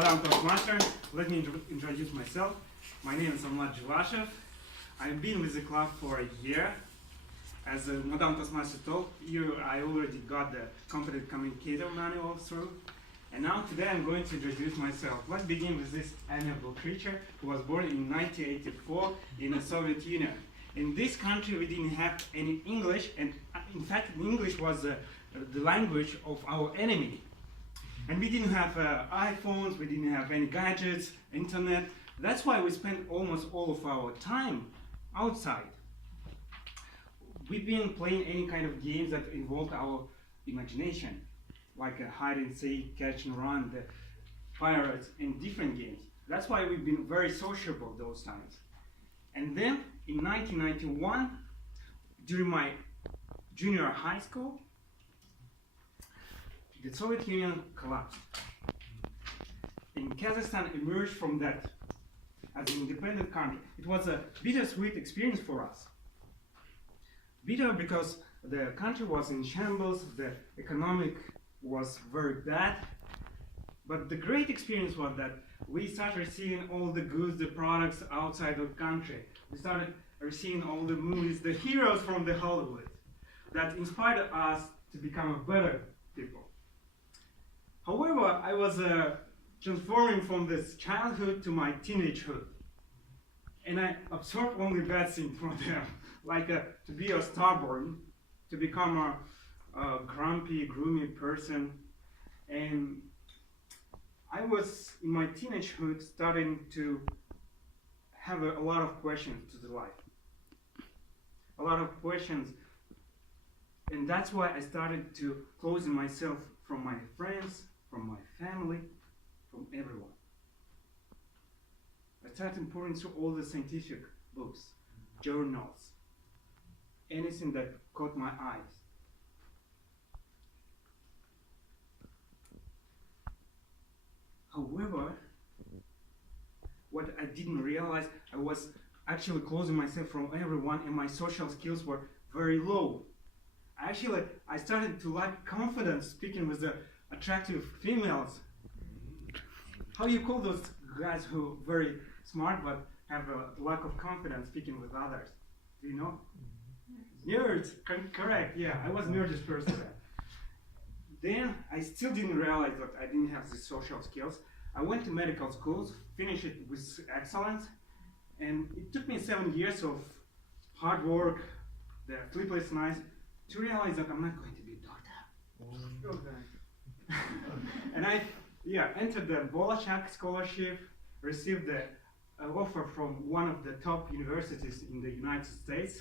Madam Toastmaster. Let me introduce myself. My name is Almat Juvashev. I've been with the club for a year. As Madam Toastmaster told you, I already got the competent communicator manual through. And now today I'm going to introduce myself. Let's begin with this amiable creature who was born in 1984 in the Soviet Union. In this country we didn't have any English, and in fact English was the language of our enemy. And we didn't have iPhones, we didn't have any gadgets, internet. That's why we spent almost all of our time outside. We've been playing any kind of games that involved our imagination, like hide and seek, catch and run, the pirates, and different games. That's why we've been very sociable those times. And then in 1991, during my junior high school, the Soviet Union collapsed. And Kazakhstan emerged from that as an independent country. It was a bittersweet experience for us. Bitter because the country was in shambles, the economic was very bad. But the great experience was that we started receiving all the goods, the products outside the country. We started receiving all the movies, the heroes from the Hollywood that inspired us to become a better people. However, I was transforming from this childhood to my teenagehood. And I absorbed only bad things from them, like to be a stubborn, to become a grumpy, gloomy person. And I was, in my teenagehood, starting to have a lot of questions to the life. A lot of questions. And that's why I started to close myself from my friends, from my family, from everyone. I started pouring through all the scientific books, journals, anything that caught my eyes. However, what I didn't realize, I was actually closing myself from everyone, and my social skills were very low. I started to lack confidence speaking with the attractive females. How you call those guys who are very smart but have a lack of confidence speaking with others? Do you know? Nerds, correct, yeah, I was a nerdish person. Then I still didn't realize that I didn't have the social skills. I went to medical schools, finished it with excellence, and it took me 7 years of hard work, the sleepless nights, to realize that I'm not going to be a doctor. And I entered the Bolshak scholarship, received the offer from one of the top universities in the United States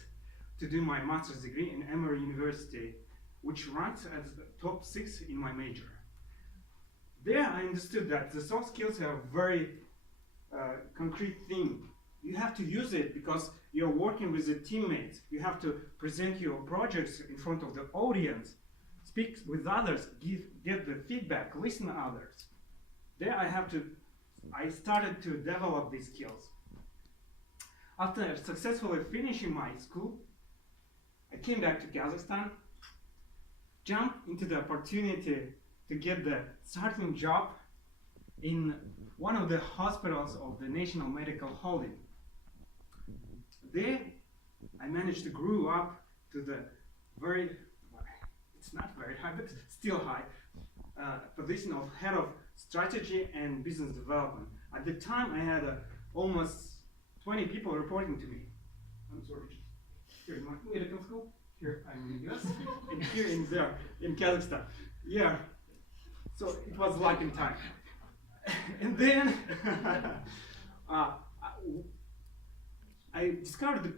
to do my master's degree in Emory University, which ranks as the top 6 in my major. There I understood that the soft skills are a very concrete thing. You have to use it because you're working with the teammates. You have to present your projects in front of the audience, speak with others, get the feedback, listen to others. There I started to develop these skills. After successfully finishing my school, I came back to Kazakhstan, jumped into the opportunity to get the starting job in one of the hospitals of the National Medical Holding. There, I managed to grow up to the it's not very high, but still high, position of head of strategy and business development. At the time, I had almost 20 people reporting to me. I'm sorry. Here in my medical school, here I'm in the US, and here in Kazakhstan. Yeah, so it was like in time. And then I discovered the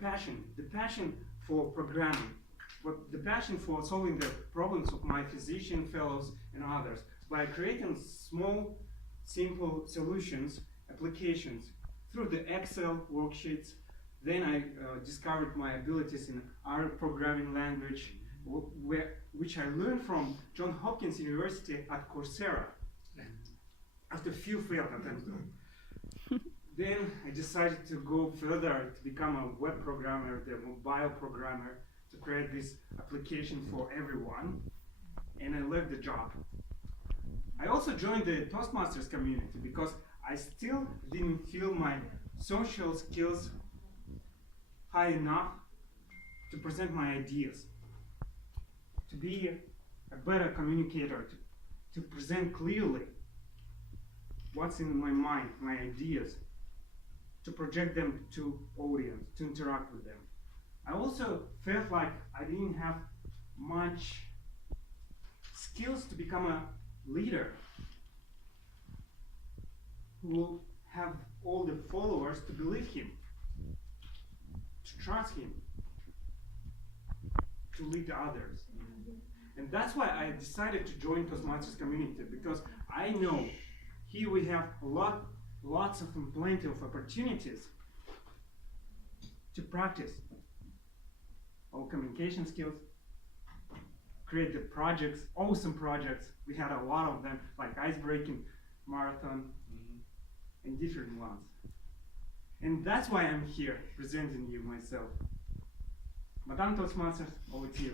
passion for programming, but the passion for solving the problems of my physician fellows and others by creating small, simple solutions, applications through the Excel worksheets. Then I discovered my abilities in R programming language, which I learned from Johns Hopkins University at Coursera after a few failed attempts. Then I decided to go further to become a web programmer, the mobile programmer, to create this application for everyone. And I left the job. I also joined the Toastmasters community because I still didn't feel my social skills high enough to present my ideas, to be a better communicator, to present clearly what's in my mind, my ideas, to project them to audience, to interact with them. I also felt like I didn't have much skills to become a leader who will have all the followers to believe him, to trust him, to lead others. And that's why I decided to join Toastmasters community, because I know here we have lots of and plenty of opportunities to practice our communication skills, create the projects, awesome projects. We had a lot of them, like ice-breaking, marathon, and different ones. And that's why I'm here presenting you myself. Madame Toastmasters, over to you.